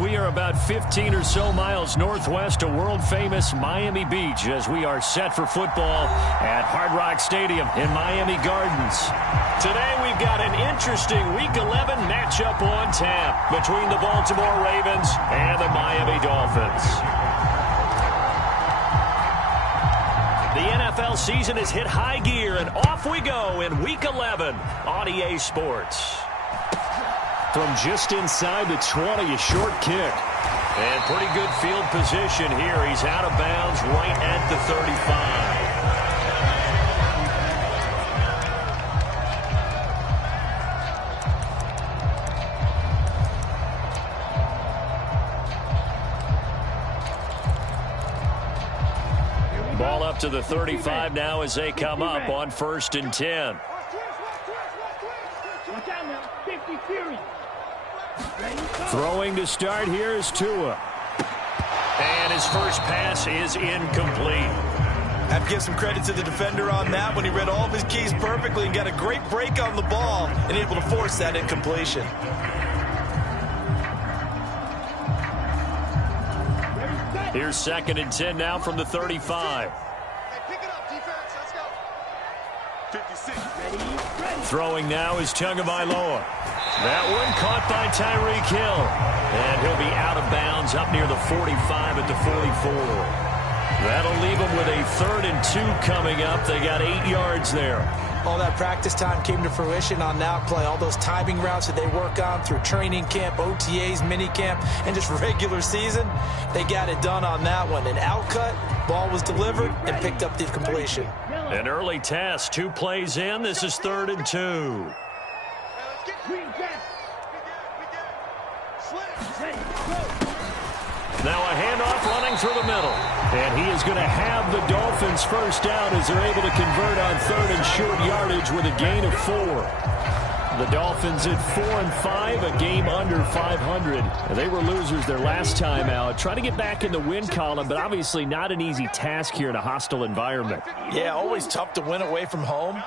We are about 15 or so miles northwest of world-famous Miami Beach as we are set for football at Hard Rock Stadium in Miami Gardens. Today we've got an interesting Week 11 matchup on tap between the Baltimore Ravens and the Miami Dolphins. The NFL season has hit high gear, and off we go in Week 11 on EA Sports. From just inside the 20, a short kick. And pretty good field position here. He's out of bounds right at the 35. Ball up to the 35 now as they come up on 1st and 10. Throwing to start here is Tua. And his first pass is incomplete. I have to give some credit to the defender on that when he read all of his keys perfectly and got a great break on the ball and able to force that incompletion. Here's 2nd and 10 now from the 35. Throwing now is Tagovailoa. That one caught by Tyreek Hill. And he'll be out of bounds up near the 45 at the 44. That'll leave them with a 3rd and 2 coming up. They got 8 yards there. All that practice time came to fruition on that play. All those timing routes that they work on through training camp, OTAs, minicamp, and just regular season, they got it done on that one. An outcut, ball was delivered, and picked up the completion. An early test, 2 plays in. This is 3rd and 2. Now a handoff running through the middle. And he is going to have the Dolphins first down as they're able to convert on 3rd and short yardage with a gain of 4. The Dolphins at 4-5, a game under 500. And they were losers their last time out. Trying to get back in the win column, but obviously not an easy task here in a hostile environment. Yeah, always tough to win away from home.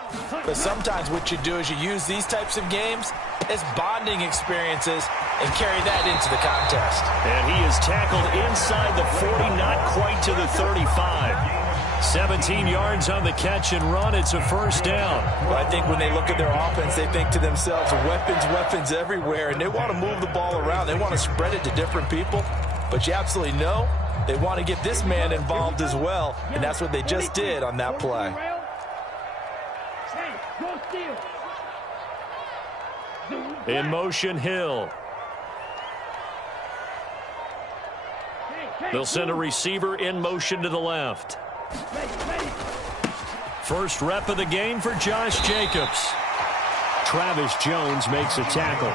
But sometimes what you do is you use these types of games as bonding experiences and carry that into the contest. And he is tackled inside the 40, not quite to the 35. 17 yards on the catch and run. It's a first down. Well, I think when they look at their offense, they think to themselves, weapons everywhere, and they want to move the ball around. They want to spread it to different people. But you absolutely know they want to get this man involved as well, and that's what they just did on that play. In motion, Hill. They'll send a receiver in motion to the left. First rep of the game for Josh Jacobs. Travis Jones makes a tackle.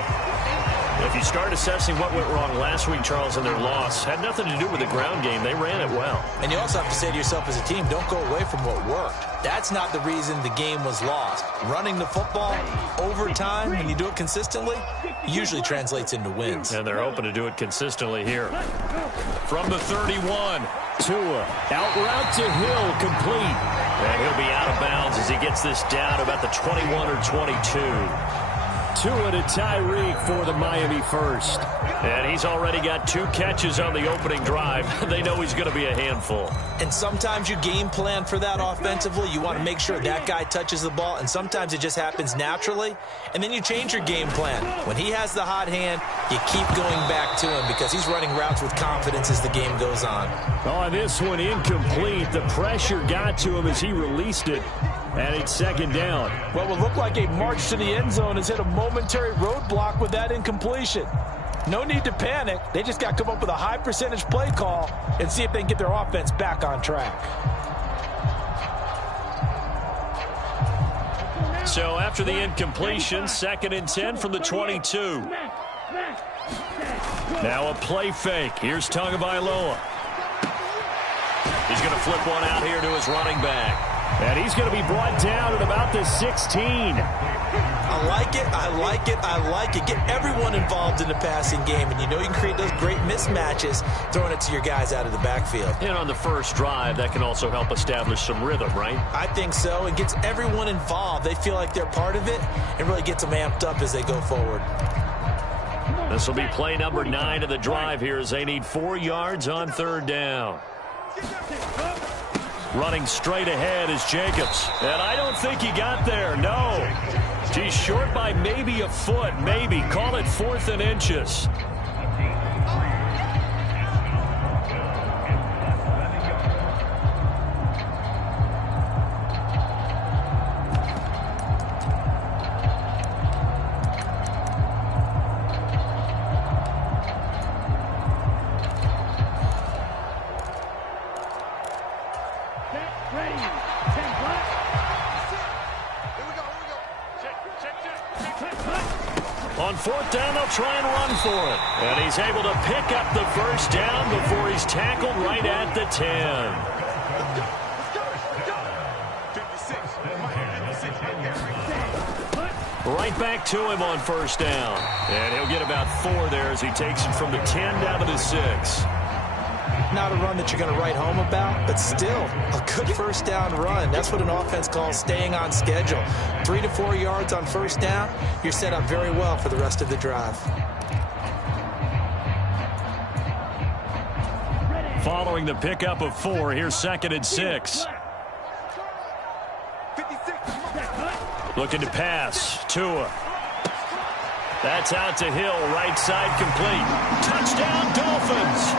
If you start assessing what went wrong last week, Charles, in their loss, had nothing to do with the ground game. They ran it well. And you also have to say to yourself as a team, don't go away from what worked. That's not the reason the game was lost. Running the football over time, when you do it consistently, usually translates into wins. And they're hoping to do it consistently here. From the 31, Tua, out route to Hill, complete. And he'll be out of bounds as he gets this down about the 21 or 22. Tua to Tyreek for the Miami first. And he's already got 2 catches on the opening drive. They know he's going to be a handful. And sometimes you game plan for that offensively. You want to make sure that guy touches the ball, and sometimes it just happens naturally. And then you change your game plan. When he has the hot hand, you keep going back to him because he's running routes with confidence as the game goes on. On this one, incomplete. The pressure got to him as he released it. And it's 2nd down. Well, it would look like a march to the end zone has hit a momentary roadblock with that incompletion. No need to panic. They just got to come up with a high percentage play call and see if they can get their offense back on track. So after the incompletion, 2nd and 10 from the 22. Now a play fake. Here's Tagovailoa. He's going to flip one out here to his running back. And he's going to be brought down at about the 16. I like it, I like it, I like it. Get everyone involved in the passing game, and you know you can create those great mismatches throwing it to your guys out of the backfield. And on the first drive, that can also help establish some rhythm, right? I think so. It gets everyone involved. They feel like they're part of it and really gets them amped up as they go forward. This will be play number 9 of the drive here as they need 4 yards on 3rd down. Running straight ahead is Jacobs. And I don't think he got there, no. He's short by maybe a foot, maybe. Call it 4th and inches. On 4th down, they'll try and run for it. And he's able to pick up the 1st down before he's tackled right at the 10. Right back to him on 1st down. And he'll get about 4 there as he takes it from the 10 down to the 6. Not a run that you're going to write home about, but still a good 1st down run. That's what an offense calls staying on schedule. 3 to 4 yards on 1st down, you're set up very well for the rest of the drive. Following the pickup of 4, here's 2nd and 6. Looking to pass. Tua. That's out to Hill, right side complete. Touchdown, Dolphins!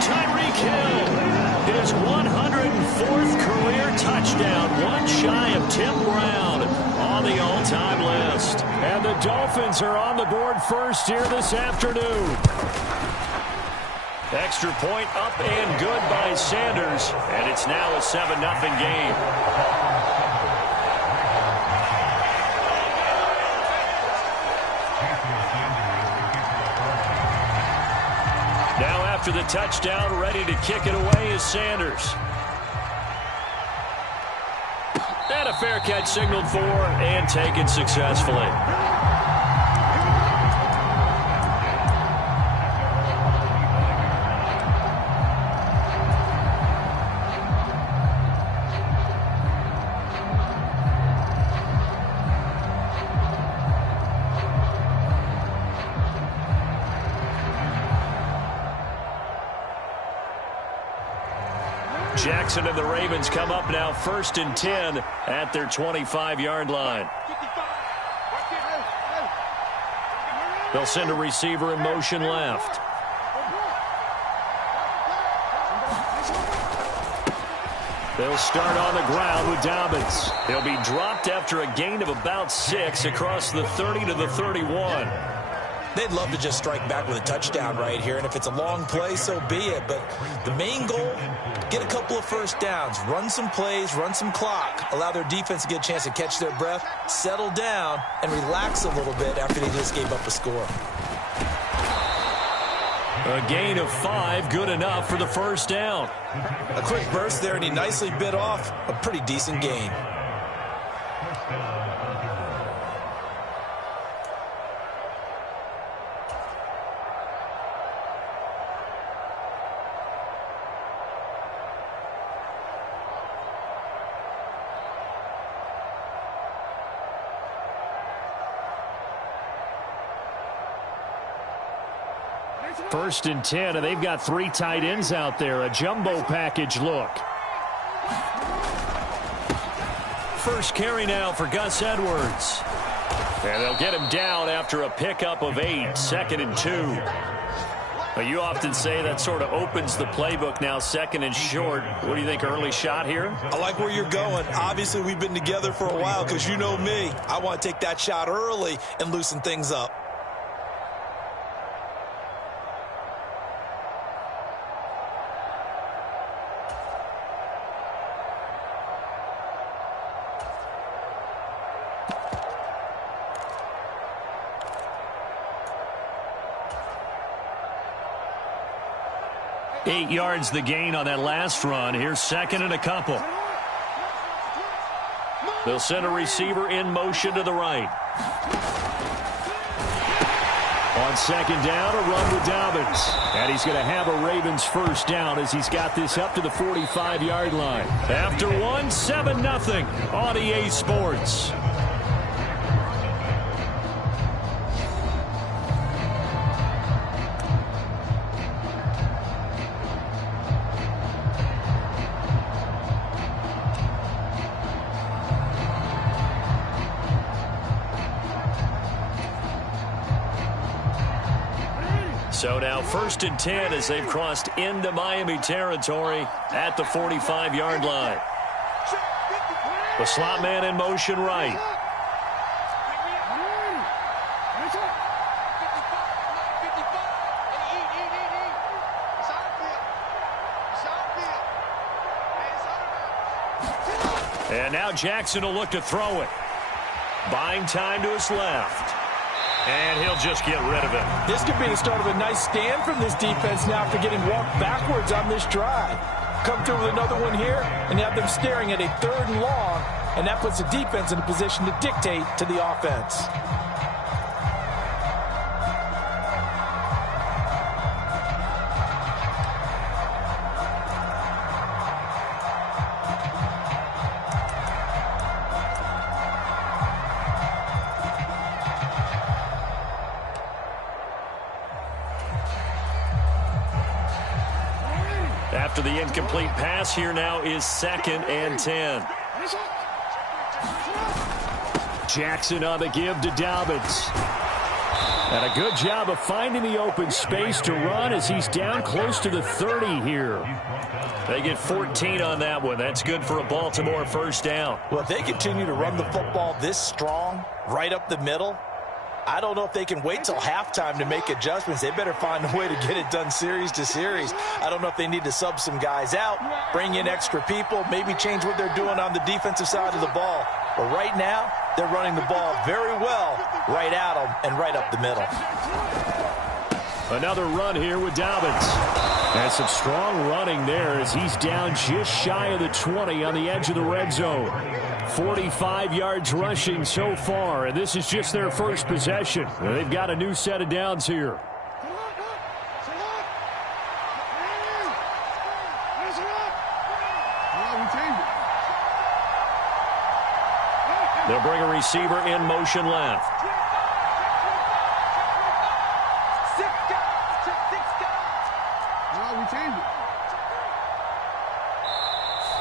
Tyreek Hill, his 104th career touchdown, one shy of Tim Brown on the all-time list. And the Dolphins are on the board first here this afternoon. Extra point up and good by Sanders, and it's now a 7-0 game. After the touchdown, ready to kick it away is Sanders. And a fair catch signaled for and taken successfully. Jackson and the Ravens come up now 1st and 10 at their 25-yard line. They'll send a receiver in motion left. They'll start on the ground with Dobbins. He'll be dropped after a gain of about 6 across the 30 to the 31. They'd love to just strike back with a touchdown right here, and if it's a long play, so be it. But the main goal, get a couple of 1st downs, run some plays, run some clock, allow their defense to get a chance to catch their breath, settle down, and relax a little bit after they just gave up a score. A gain of 5, good enough for the 1st down. A quick burst there, and he nicely bit off a pretty decent gain. First and 10, and they've got 3 tight ends out there. A jumbo package look. First carry now for Gus Edwards. And they'll get him down after a pickup of 8, 2nd and 2. But you often say that sort of opens the playbook now, 2nd and short. What do you think, early shot here? I like where you're going. Obviously, we've been together for a while because you know me. I want to take that shot early and loosen things up. Eight yards the gain on that last run. Here's 2nd and a couple. They'll send a receiver in motion to the right. On 2nd down, a run with Dobbins. And he's going to have a Ravens 1st down as he's got this up to the 45-yard line. After 1, 7-0 on EA Sports. So now 1st and 10 as they've crossed into Miami territory at the 45-yard line. The slot man in motion right. And now Jackson will look to throw it. Buying time to his left. And he'll just get rid of it. This could be the start of a nice stand from this defense now after getting walked backwards on this drive. Come through with another one here and have them staring at a 3rd and long, and that puts the defense in a position to dictate to the offense. After the incomplete pass, here now is 2nd and 10. Jackson on the give to Dobbins. And a good job of finding the open space to run as he's down close to the 30 here. They get 14 on that one. That's good for a Baltimore 1st down. Well, if they continue to run the football this strong, right up the middle, I don't know if they can wait till halftime to make adjustments. They better find a way to get it done series to series. I don't know if they need to sub some guys out, bring in extra people, maybe change what they're doing on the defensive side of the ball. But right now, they're running the ball very well right at them and right up the middle. Another run here with Dobbins. And some strong running there as he's down just shy of the 20 on the edge of the red zone. 45 yards rushing so far, and this is just their first possession. They've got a new set of downs here. They'll bring a receiver in motion left.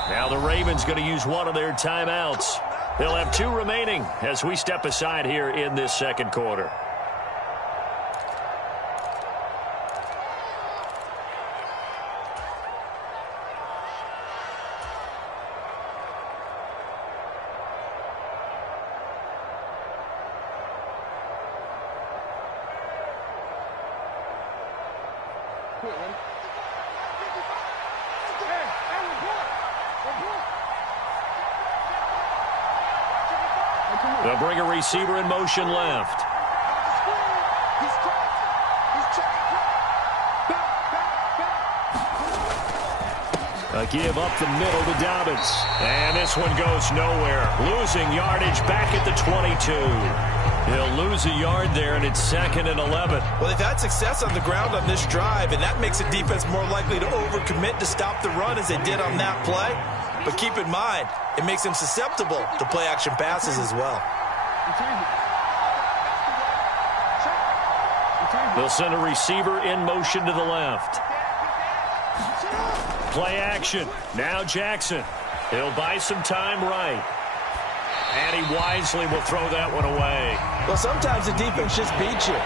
Now the Ravens going to use one of their timeouts. They'll have 2 remaining as we step aside here in this 2nd quarter. They'll bring a receiver in motion left. A give up the middle to Dobbins. And this one goes nowhere. Losing yardage back at the 22. He'll lose a yard there, and it's 2nd and 11. Well, they've had success on the ground on this drive, and that makes the defense more likely to overcommit to stop the run as they did on that play. But keep in mind, it makes them susceptible to play-action passes as well. They'll send a receiver in motion to the left. Play action. Now Jackson. He'll buy some time right. And he wisely will throw that one away. Well, sometimes the defense just beats you.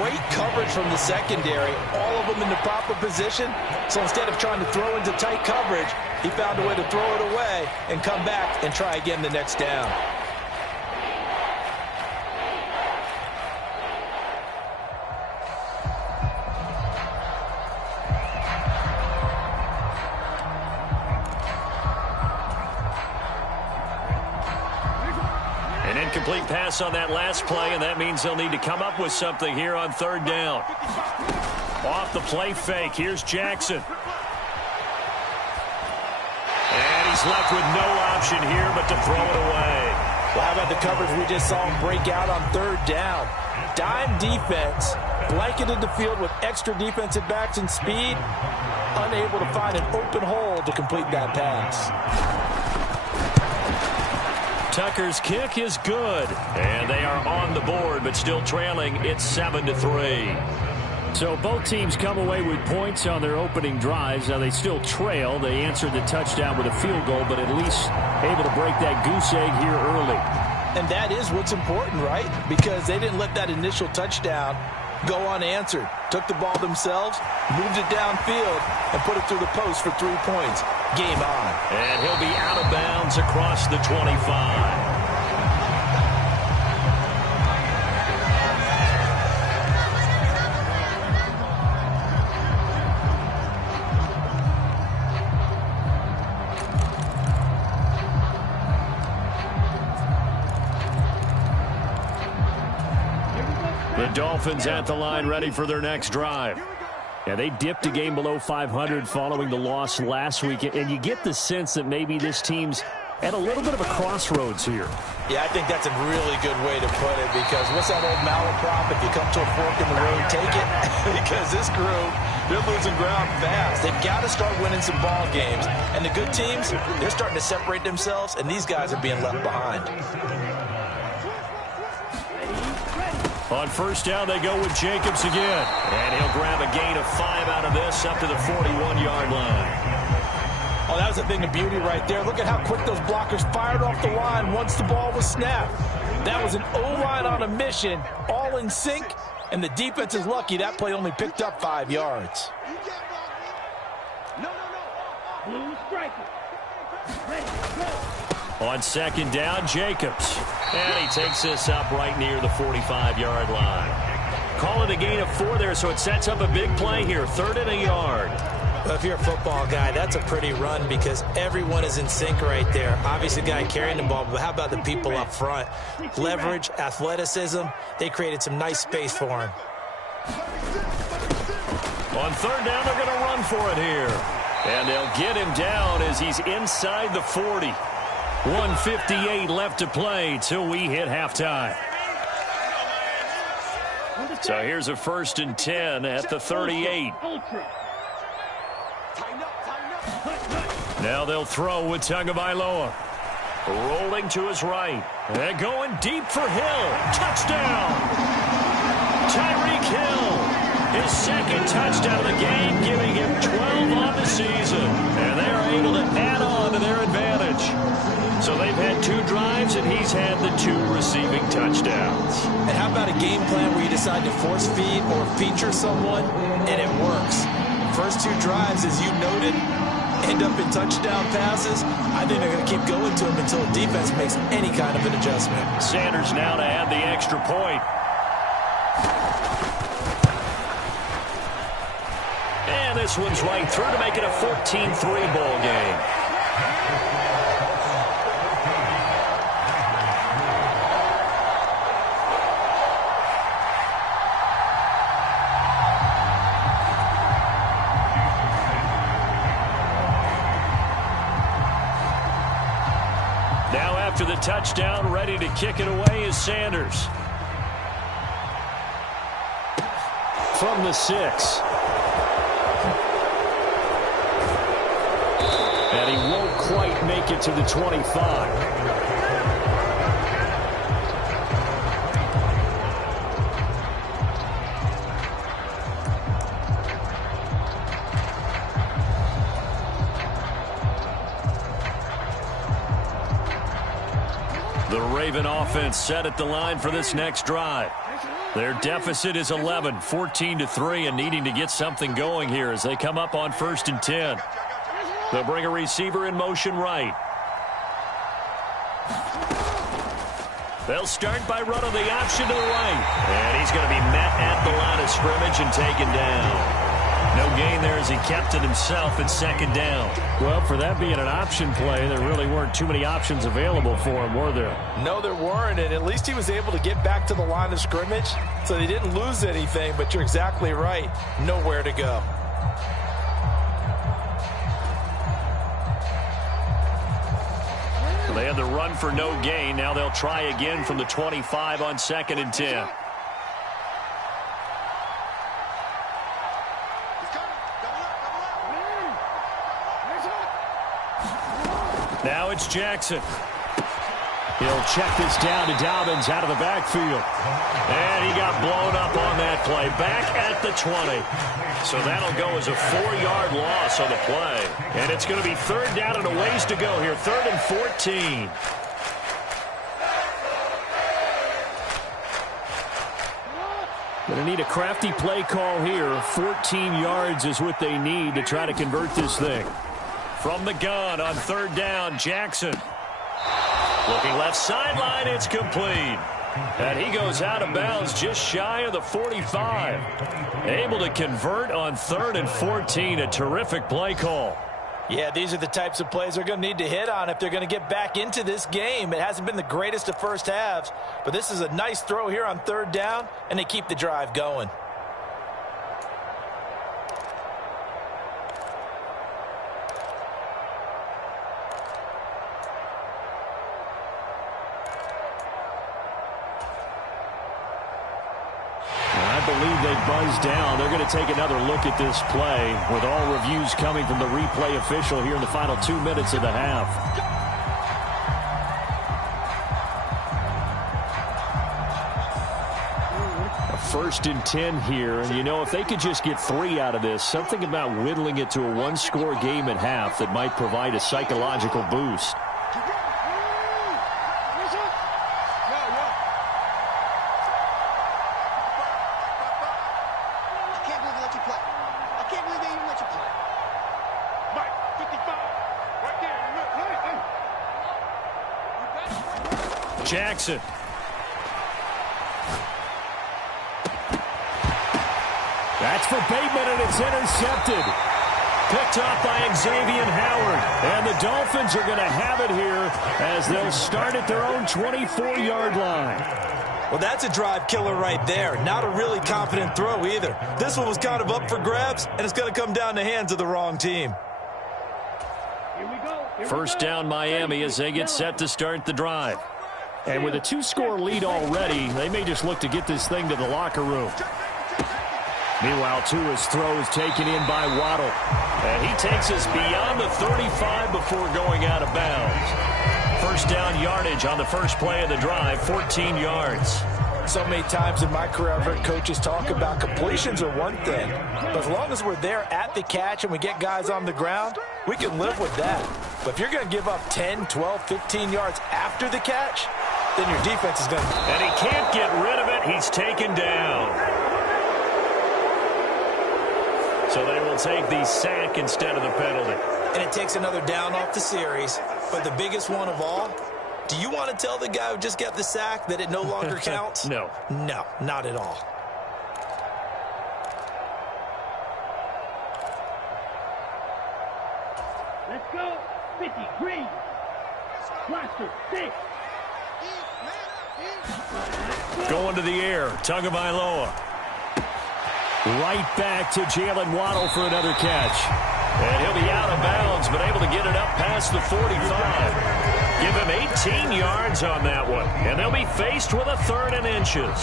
Great coverage from the secondary. All of them in the proper position. So instead of trying to throw into tight coverage, he found a way to throw it away and come back and try again the next down. An incomplete pass on that last play, and that means they'll need to come up with something here on 3rd down. Off the play fake, here's Jackson. And he's left with no option here but to throw it away. Well, how about the coverage we just saw him break out on 3rd down? Dime defense, blanketed the field with extra defensive backs and speed, unable to find an open hole to complete that pass. Tucker's kick is good, and they are on the board, but still trailing. It's 7-3. So both teams come away with points on their opening drives. Now they still trail. They answered the touchdown with a field goal, but at least able to break that goose egg here early. And that is what's important, right? Because they didn't let that initial touchdown go unanswered. took the ball themselves, moved it downfield, and put it through the post for 3 points. Game on. And he'll be out of bounds across the 25. The Dolphins at the line, ready for their next drive. Yeah, they dipped a game below 500 following the loss last week, and you get the sense that maybe this team's at a little bit of a crossroads here. Yeah, I think that's a really good way to put it, because what's that old malaprop? If you come to a fork in the road, take it. Because this crew, they're losing ground fast. They've got to start winning some ball games. And the good teams, they're starting to separate themselves, and these guys are being left behind. On first down, they go with Jacobs again. And he'll grab a gain of 5 out of this up to the 41-yard line. Oh, that was a thing of beauty right there. Look at how quick those blockers fired off the line once the ball was snapped. That was an O-line on a mission, all in sync, and the defense is lucky that play only picked up 5 yards. On second down, Jacobs. And he takes this up right near the 45-yard line. Call it a gain of 4 there, so it sets up a big play here. 3rd and a yard. Well, if you're a football guy, that's a pretty run because everyone is in sync right there. Obviously, the guy carrying the ball, but how about the people up front? Leverage, athleticism, they created some nice space for him. On 3rd down, they're going to run for it here. And they'll get him down as he's inside the 40. 1:58 left to play till we hit halftime. So here's a 1st and 10 at the 38. Now they'll throw with Tagovailoa. Rolling to his right. And going deep for Hill. Touchdown! Tyreek Hill. His 2nd touchdown of the game, giving him 12 on the season. And they're able to add on to their advantage. So they've had 2 drives, and he's had the 2 receiving touchdowns. And how about a game plan where you decide to force feed or feature someone, and it works? First 2 drives, as you noted, end up in touchdown passes. I think they're going to keep going to him until the defense makes any kind of an adjustment. Sanders now to add the extra point. And this one's right through to make it a 14-3 ball game. Now after the touchdown, ready to kick it away is Sanders. From the 6. And he won't quite make it to the 25. The Raven offense set at the line for this next drive. Their deficit is 11, 14-3, and needing to get something going here as they come up on 1st and 10. They'll bring a receiver in motion right. They'll start by running the option to the right. And he's going to be met at the line of scrimmage and taken down. No gain there as he kept it himself at 2nd down. Well, for that being an option play, there really weren't too many options available for him, were there? No, there weren't, and at least he was able to get back to the line of scrimmage, so they didn't lose anything, but you're exactly right. Nowhere to go. They had the run for no gain. Now they'll try again from the 25 on 2nd and 10. Now it's Jackson. He'll check this down to Dobbins out of the backfield. And he got blown up on that play. Back at the 20. So that'll go as a 4-yard loss on the play. And it's going to be 3rd down and a ways to go here. 3rd and 14. Going to need a crafty play call here. 14 yards is what they need to try to convert this thing. From the gun on third down, Jackson. Looking left sideline, it's complete. And he goes out of bounds just shy of the 45. Able to convert on 3rd and 14. A terrific play call. Yeah, these are the types of plays they're going to need to hit on if they're going to get back into this game. It hasn't been the greatest of first halves, but this is a nice throw here on third down, and they keep the drive going. I believe they buzzed down. They're going to take another look at this play with all reviews coming from the replay official here in the final 2 minutes of the half. A 1st and 10 here, and you know, if they could just get 3 out of this, something about whittling it to a one-score game at half that might provide a psychological boost. Jackson. That's for Bateman, and it's intercepted. Picked off by Xavier Howard. And the Dolphins are going to have it here as they'll start at their own 24-yard line. Well, that's a drive killer right there. Not a really confident throw either. This one was kind of up for grabs, and it's going to come down the hands of the wrong team. First down Miami as they get set to start the drive. And with a 2-score lead already, they may just look to get this thing to the locker room. Meanwhile, Tua's throw is taken in by Waddle. And he takes us beyond the 35 before going out of bounds. First down yardage on the first play of the drive, 14 yards. So many times in my career, I've heard coaches talk about completions are one thing. But as long as we're there at the catch and we get guys on the ground, we can live with that. But if you're going to give up 10, 12, 15 yards after the catch, then your defense is going to... And he can't get rid of it. He's taken down. So they will take the sack instead of the penalty. And it takes another down off the series. But the biggest one of all, do you want to tell the guy who just got the sack that it no longer counts? No. No, not at all. Let's go. 50, green. Blaster, 6. Going to the air, Tagovailoa. Right back to Jalen Waddle for another catch. And he'll be out of bounds, but able to get it up past the 45. Give him 18 yards on that one. And they'll be faced with a 3rd and inches.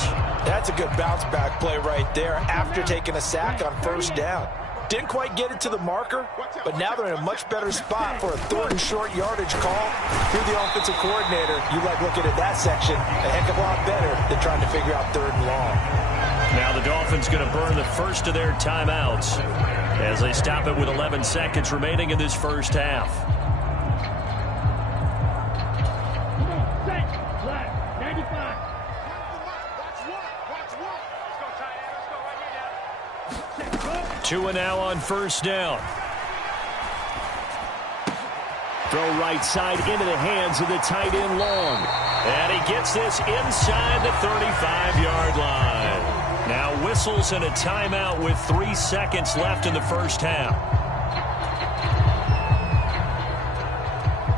That's a good bounce-back play right there after taking a sack on first down. Didn't quite get it to the marker, but now they're in a much better spot for a 3rd and short yardage call. If you're the offensive coordinator, you like looking at that section a heck of a lot better than trying to figure out 3rd and long. Now the Dolphins going to burn the first of their timeouts as they stop it with 11 seconds remaining in this first half. Come on, set, black, 95. Tua now on first down. Throw right side into the hands of the tight end Long. And he gets this inside the 35-yard line. Now whistles and a timeout with 3 seconds left in the first half.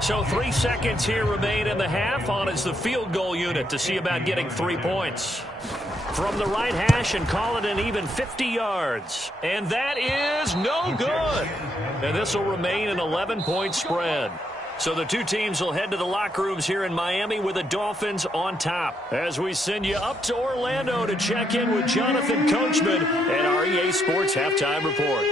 So 3 seconds here remain in the half. On is the field goal unit to see about getting 3 points. From the right hash and call it an even 50 yards. And that is no good. And this will remain an 11-point spread. So the two teams will head to the locker rooms here in Miami with the Dolphins on top. As we send you up to Orlando to check in with Jonathan Coachman and our EA Sports Halftime Report.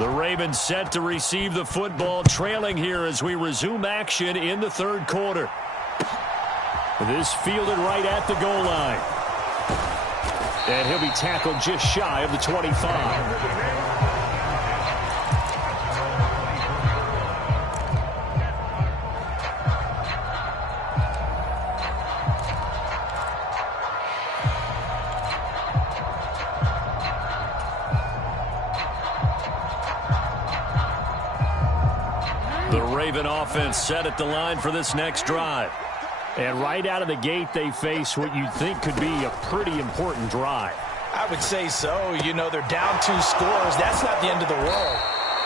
The Ravens set to receive the football, trailing here as we resume action in the third quarter. This fielded right at the goal line. And he'll be tackled just shy of the 25. The Raven offense set at the line for this next drive. And right out of the gate, they face what you'd think could be a pretty important drive. I would say so. You know, they're down 2 scores. That's not the end of the world.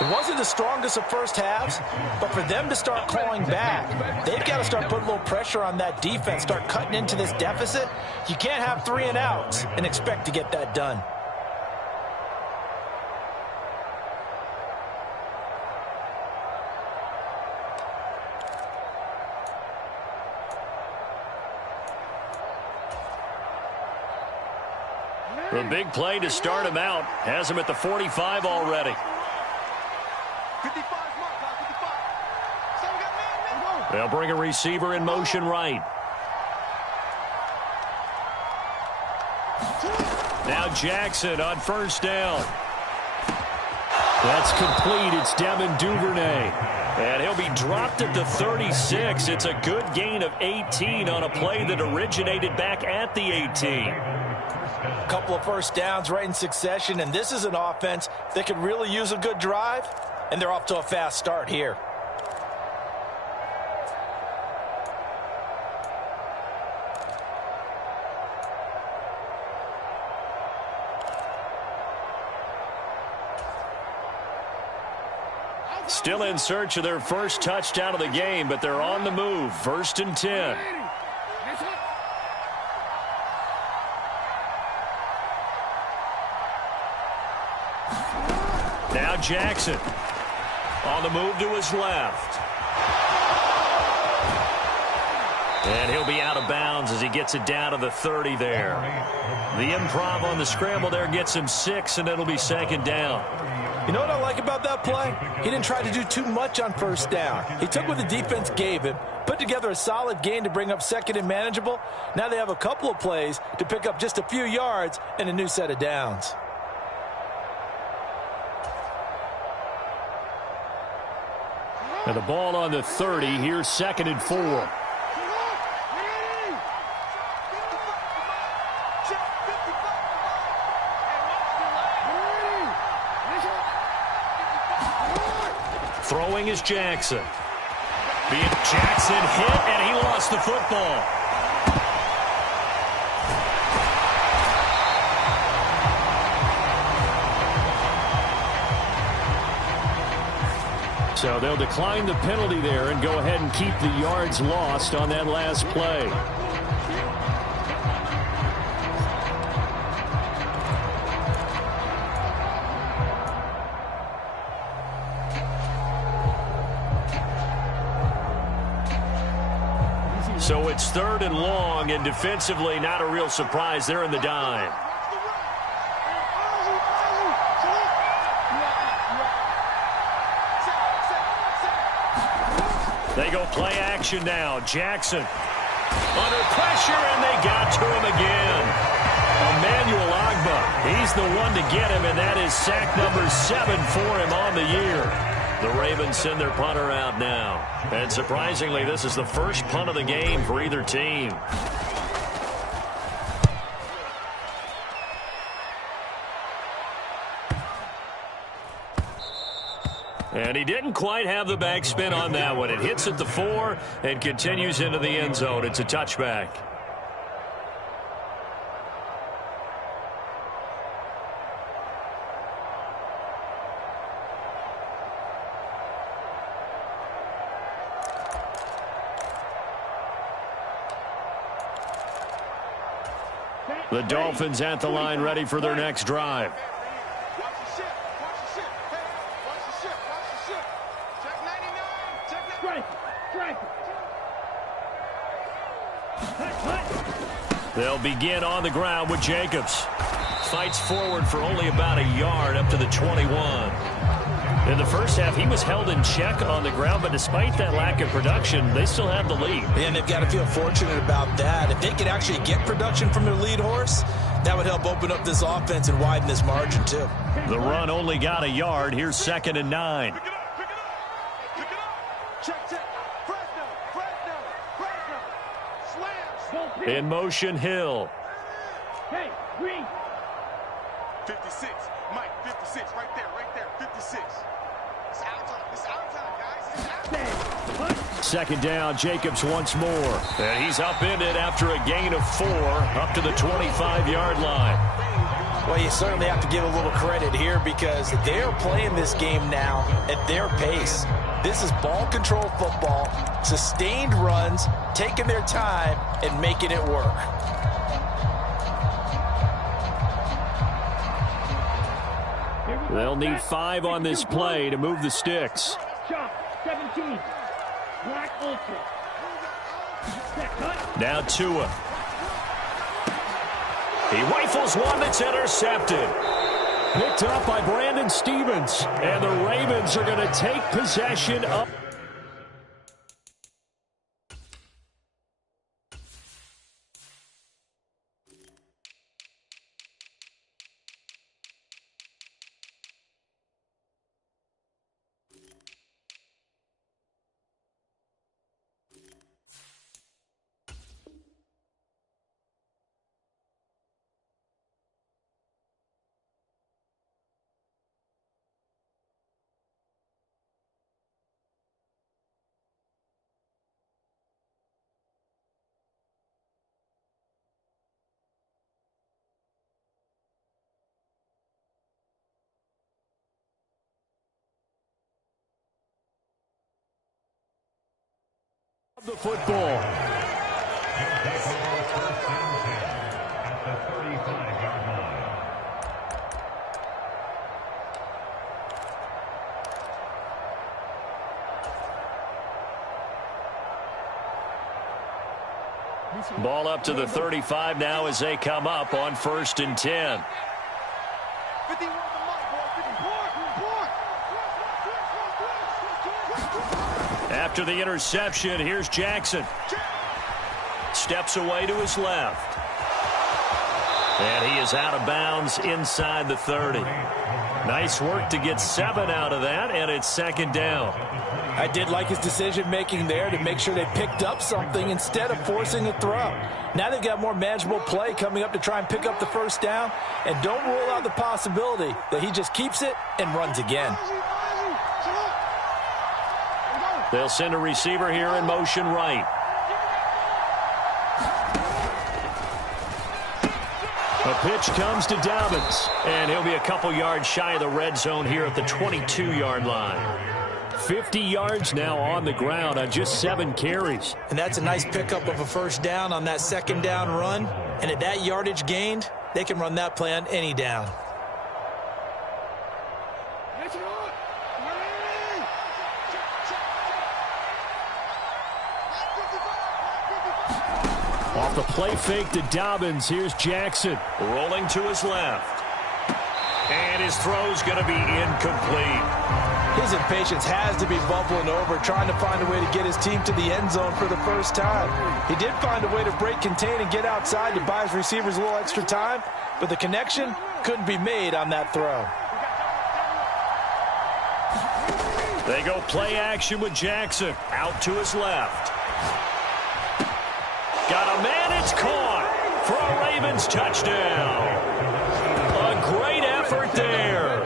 It wasn't the strongest of first halves, but for them to start clawing back, they've got to start putting a little pressure on that defense, start cutting into this deficit. You can't have 3 and outs and expect to get that done. The big play to start him out has him at the 45 already. 55. They'll bring a receiver in motion right. Now Jackson on first down. That's complete. It's Devin Duvernay. And he'll be dropped at the 36. It's a good gain of 18 on a play that originated back at the 18. A couple of first downs right in succession, and this is an offense that could really use a good drive, and they're off to a fast start here. Still in search of their first touchdown of the game, but they're on the move. 1st and 10. Now Jackson on the move to his left. And he'll be out of bounds as he gets it down to the 30 there. The improv on the scramble there gets him 6, and it'll be 2nd down. You know what I like about that play? He didn't try to do too much on first down. He took what the defense gave him, put together a solid gain to bring up 2nd and manageable. Now they have a couple of plays to pick up just a few yards and a new set of downs. And the ball on the 30. Here's 2nd and 4. Throwing is Jackson. Jackson hit, and he lost the football. So they'll decline the penalty there and go ahead and keep the yards lost on that last play. So it's 3rd and long, and defensively not a real surprise. They're in the dime. They go play action now. Jackson under pressure, and they got to him again. Emmanuel Ogbah, he's the one to get him, and that is sack number 7 for him on the year. The Ravens send their punter out now. And surprisingly, this is the first punt of the game for either team. And he didn't quite have the backspin on that one. It hits at the 4 and continues into the end zone. It's a touchback. The Dolphins at the line, ready for their next drive. They'll begin on the ground with Jacobs. Fights forward for only about a yard up to the 21. In the first half, he was held in check on the ground, but despite that lack of production, they still have the lead. And they've got to feel fortunate about that. If they could actually get production from their lead horse, that would help open up this offense and widen this margin, too. The run only got a yard. Here's 2nd and 9. Pick it up. Check. Fresno. Slam. In motion, Hill. Hey, Green. 56. Mike, 56. Right there. 56. It's our time, guys. It's our time. 2nd down, Jacobs once more. And he's upended after a gain of 4 up to the 25-yard line. Well, you certainly have to give a little credit here because they're playing this game now at their pace. This is ball control football, sustained runs, taking their time, and making it work. They'll need 5 on this play to move the sticks. Chop, 17. Black Ultra. Set cut. Now Tua. He rifles one that's intercepted. Picked up by Brandon Stephens. And the Ravens are going to take possession up. The football. Ball up to the 35 now as they come up on 1st and 10. 51 to After the interception, here's Jackson. Steps away to his left. And he is out of bounds inside the 30. Nice work to get 7 out of that, and it's 2nd down. I did like his decision-making there to make sure they picked up something instead of forcing a throw. Now they've got more manageable play coming up to try and pick up the 1st down, and don't rule out the possibility that he just keeps it and runs again. They'll send a receiver here in motion right. A pitch comes to Dobbins, and he'll be a couple yards shy of the red zone here at the 22-yard line. 50 yards now on the ground on just 7 carries. And that's a nice pickup of a 1st down on that 2nd down run. And at that yardage gained, they can run that play on any down. Off the play fake to Dobbins, here's Jackson. Rolling to his left. And his throw's going to be incomplete. His impatience has to be bubbling over, trying to find a way to get his team to the end zone for the 1st time. He did find a way to break contain and get outside to buy his receivers a little extra time, but the connection couldn't be made on that throw. They go play action with Jackson. Out to his left. Got a man, it's caught for a Ravens touchdown. A great effort there.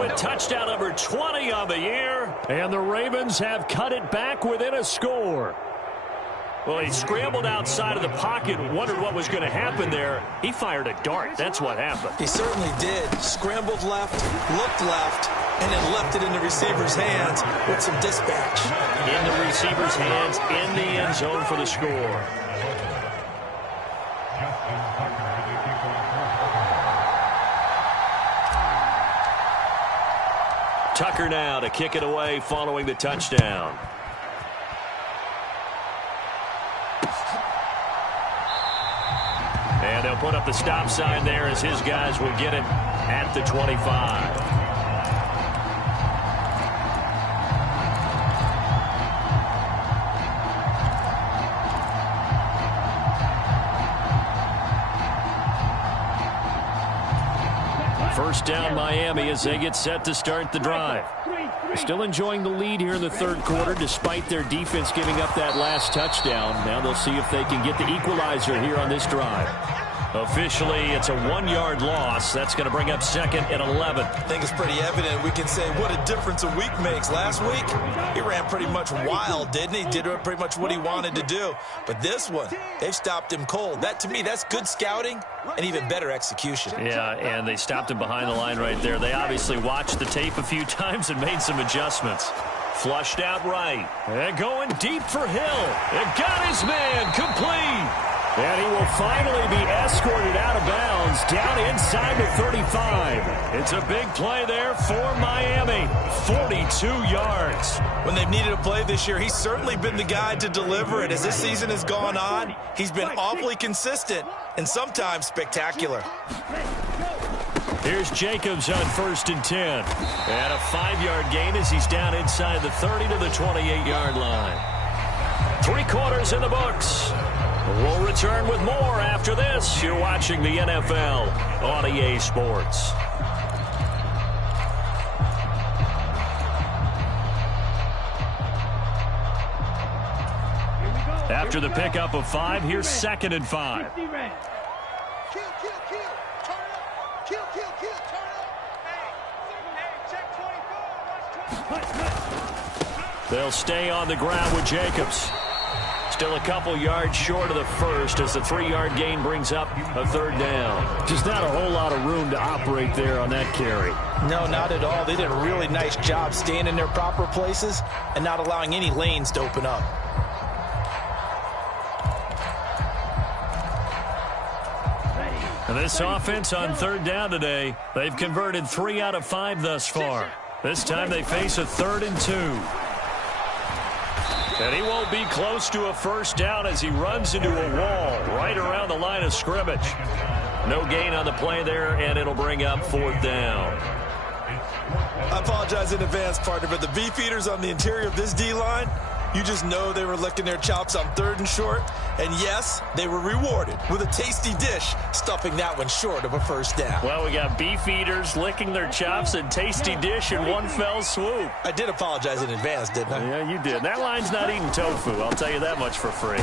With touchdown number 20 on the year. And the Ravens have cut it back within a score. Well, he scrambled outside of the pocket, wondered what was going to happen there. He fired a dart. That's what happened. He certainly did. Scrambled left, looked left, and then left it in the receiver's hands with some dispatch. In the receiver's hands, in the end zone for the score. Tucker now to kick it away following the touchdown. And they'll put up the stop sign there as his guys will get it at the 25. First down Miami as they get set to start the drive. Still enjoying the lead here in the third quarter despite their defense giving up that last touchdown. Now they'll see if they can get the equalizer here on this drive. Officially, it's a 1-yard loss. That's going to bring up second and 11. I think it's pretty evident. We can say what a difference a week makes. Last week, he ran pretty much wild, didn't he? Did pretty much what he wanted to do. But this one, they've stopped him cold. That, to me, that's good scouting and even better execution. Yeah, and they stopped him behind the line right there. They obviously watched the tape a few times and made some adjustments. Flushed out right. And going deep for Hill. It got his man complete. And he will finally be escorted out of bounds down inside the 35. It's a big play there for Miami. 42 yards. When they've needed a play this year, he's certainly been the guy to deliver it. As this season has gone on, he's been awfully consistent and sometimes spectacular. Here's Jacobs on 1st and 10. And a 5-yard gain as he's down inside the 30 to the 28-yard line. 3 quarters in the books. We'll return with more after this. You're watching the NFL on EA Sports. After the pickup of 5, here's 2nd and 5. Kill, kill, kill. Turn up. Kill, kill, kill. Turn up. Hey, check 24. Watch 24. They'll stay on the ground with Jacobs. Still a couple yards short of the first as the 3-yard gain brings up a 3rd down. Just not a whole lot of room to operate there on that carry. No, not at all. They did a really nice job staying in their proper places and not allowing any lanes to open up. And this offense on 3rd down today, they've converted 3 out of 5 thus far. This time they face a 3rd and 2. And he won't be close to a 1st down as he runs into a wall right around the line of scrimmage. No gain on the play there, and it'll bring up 4th down. I apologize in advance, partner, but the beefeaters on the interior of this D-line, you just know they were licking their chops on 3rd and short. And yes, they were rewarded with a tasty dish, stuffing that one short of a 1st down. Well, we got beef eaters licking their chops and tasty dish in one fell swoop. I did apologize in advance, didn't I? Yeah, you did. That line's not eating tofu. I'll tell you that much for free.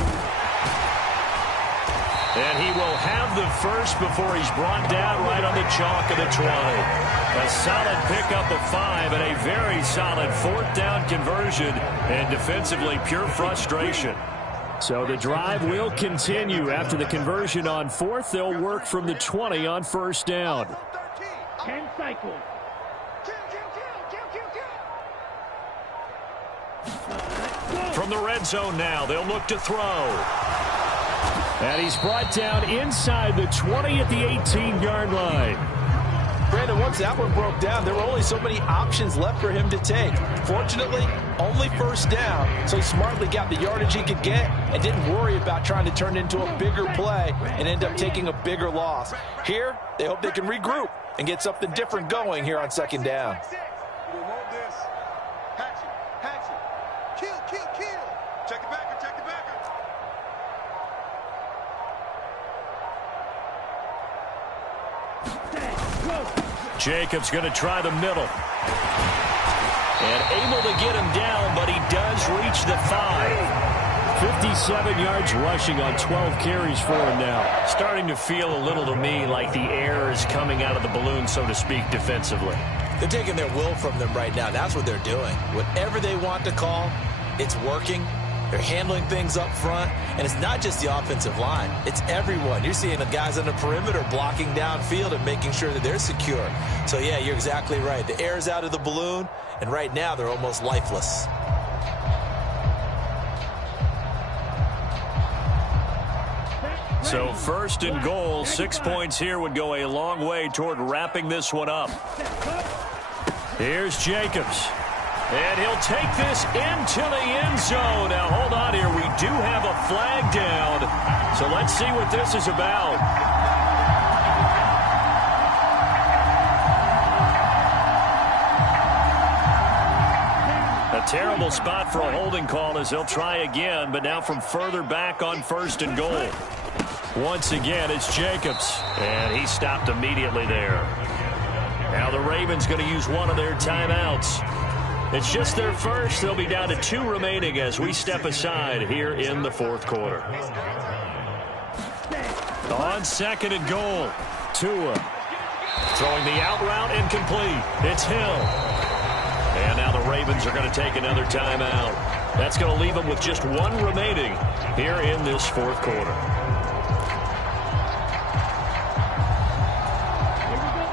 And he will have the first before he's brought down right on the chalk of the 20. A solid pickup of 5 and a very solid 4th down conversion, and defensively pure frustration. So the drive will continue. After the conversion on 4th, they'll work from the 20 on 1st down. 10 cycles. From the red zone now, they'll look to throw. And he's brought down inside the 20 at the 18-yard line. Brandon, once that one broke down, there were only so many options left for him to take. Fortunately, only 1st down, so he smartly got the yardage he could get and didn't worry about trying to turn it into a bigger play and end up taking a bigger loss. Here, they hope they can regroup and get something different going here on 2nd down. We want this. Hatch it. Kill, kill, kill. Check the backer, check the backer. Jacobs going to try the middle. And able to get him down, but he does reach the 5. 57 yards rushing on 12 carries for him now. Starting to feel a little to me like the air is coming out of the balloon, so to speak, defensively. They're taking their will from them right now. That's what they're doing. Whatever they want to call, it's working. They're handling things up front, and it's not just the offensive line. It's everyone. You're seeing the guys on the perimeter blocking downfield and making sure that they're secure. So, yeah, you're exactly right. The air's out of the balloon, and right now they're almost lifeless. So 1st and goal, 6 points here would go a long way toward wrapping this one up. Here's Jacobs. And he'll take this into the end zone. Now, hold on here. We do have a flag down. So let's see what this is about. A terrible spot for a holding call as they'll try again, but now from further back on 1st and goal. Once again, it's Jacobs, and he stopped immediately there. Now the Ravens going to use one of their timeouts. It's just their first. They'll be down to 2 remaining as we step aside here in the fourth quarter. On 2nd and goal, Tua throwing the out route incomplete. It's Hill. And now the Ravens are going to take another timeout. That's going to leave them with just 1 remaining here in this fourth quarter.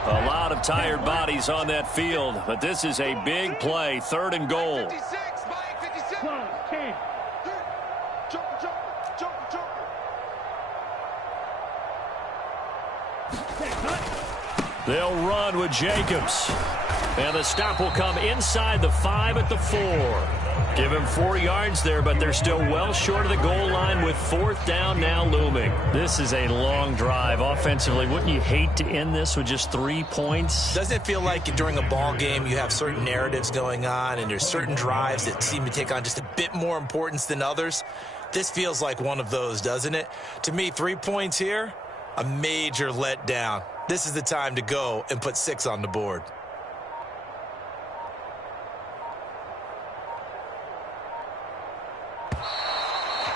A lot of tired bodies on that field, but this is a big play. 3rd and goal. 56, Mike, 56. Close, 10. They'll run with Jacobs. And the stop will come inside the 5 at the 4. Give him 4 yards there, but they're still well short of the goal line with 4th down now looming. This is a long drive offensively. Wouldn't you hate to end this with just 3 points? Doesn't it feel like during a ball game you have certain narratives going on and there's certain drives that seem to take on just a bit more importance than others? This feels like one of those, doesn't it? To me, 3 points here, a major letdown. This is the time to go and put 6 on the board.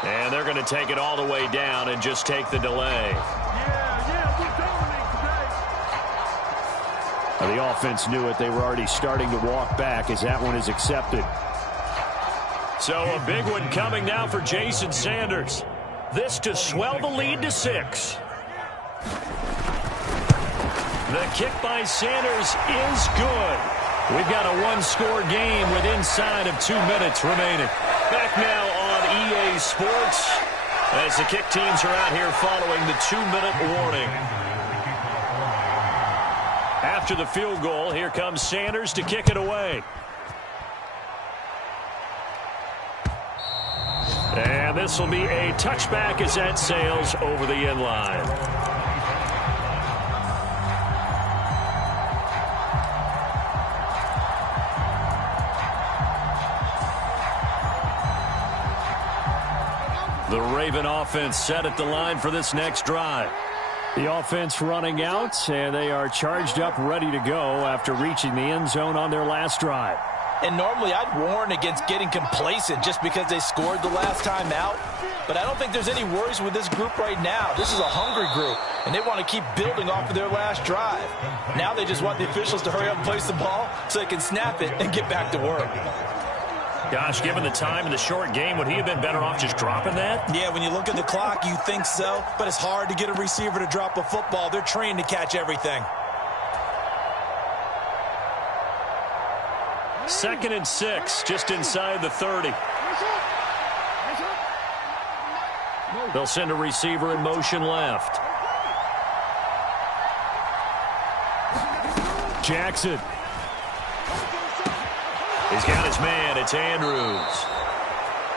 And they're going to take it all the way down and just take the delay. Yeah, The offense knew it. They were already starting to walk back as that one is accepted. So a big one coming now for Jason Sanders. This to swell the lead to 6. The kick by Sanders is good. We've got a 1-score game with inside of 2 minutes remaining. Back now on EA Sports as the kick teams are out here following the 2-minute warning. After the field goal, here comes Sanders to kick it away. And this will be a touchback as that sails over the end line. The Raven offense set at the line for this next drive. The offense running out, and they are charged up, ready to go after reaching the end zone on their last drive. And normally I'd warn against getting complacent just because they scored the last time out. But I don't think there's any worries with this group right now. This is a hungry group, and they want to keep building off of their last drive. Now they just want the officials to hurry up and place the ball so they can snap it and get back to work. Gosh, given the time in the short game, would he have been better off just dropping that? Yeah, when you look at the clock, you think so. But it's hard to get a receiver to drop a football. They're trained to catch everything. 2nd and 6, just inside the 30. They'll send a receiver in motion left. Jackson. He's got his man. It's Andrews.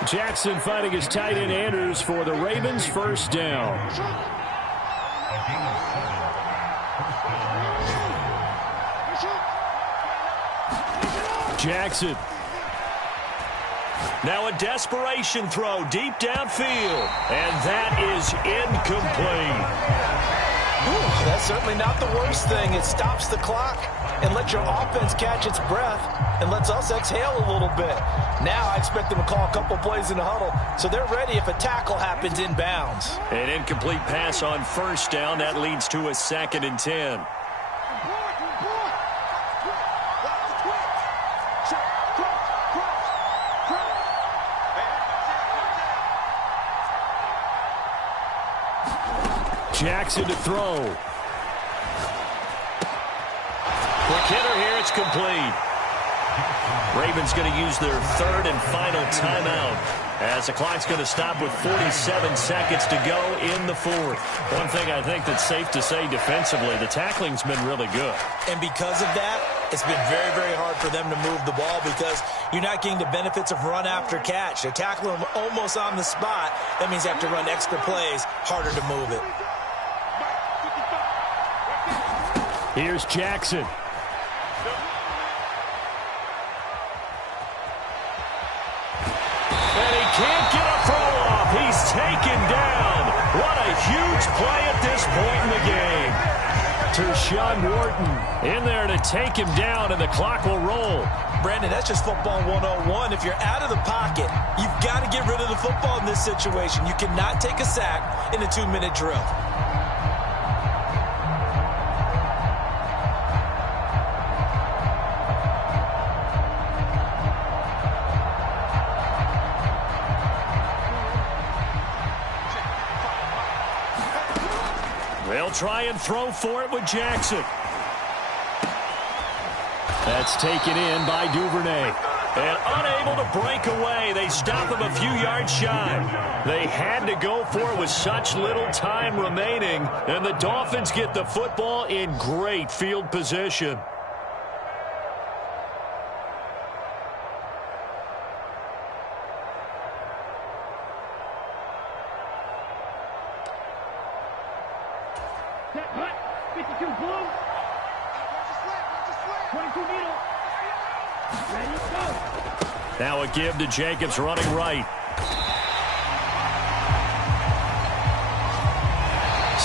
Jackson fighting his tight end Andrews for the Ravens' first down. Jackson. Now a desperation throw deep downfield. And that is incomplete. Ooh, that's certainly not the worst thing. It stops the clock and lets your offense catch its breath and lets us exhale a little bit. Now I expect them to call a couple plays in the huddle so they're ready if a tackle happens inbounds. An incomplete pass on first down. That leads to a 2nd and 10. Jackson to throw. Quick hitter here. It's complete. Ravens going to use their 3rd and final timeout as the clock's going to stop with 47 seconds to go in the 4th. One thing I think that's safe to say defensively, the tackling's been really good. And because of that, it's been very, very hard for them to move the ball because you're not getting the benefits of run after catch. They're tackling them almost on the spot. That means they have to run extra plays, harder to move it. Here's Jackson. And he can't get a throw off. He's taken down. What a huge play at this point in the game. Tershawn Wharton in there to take him down, and the clock will roll. Brandon, that's just football 101. If you're out of the pocket, you've got to get rid of the football in this situation. You cannot take a sack in a 2-minute drill. They'll try and throw for it with Jackson. That's taken in by Duvernay. And unable to break away. They stop him a few yards shy. They had to go for it with such little time remaining. And the Dolphins get the football in great field position. Set, hut, 52 blue. 22 needle. Ready, go. Now a give to Jacobs running right.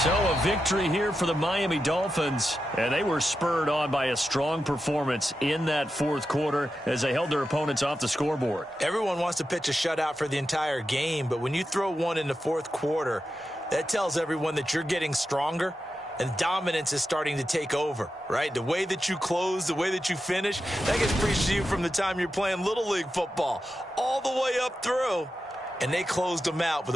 So a victory here for the Miami Dolphins. And they were spurred on by a strong performance in that fourth quarter as they held their opponents off the scoreboard. Everyone wants to pitch a shutout for the entire game, but when you throw one in the fourth quarter, that tells everyone that you're getting stronger and dominance is starting to take over, right? The way that you close, the way that you finish, that gets preached to you from the time you're playing Little League football all the way up through, and they closed them out with a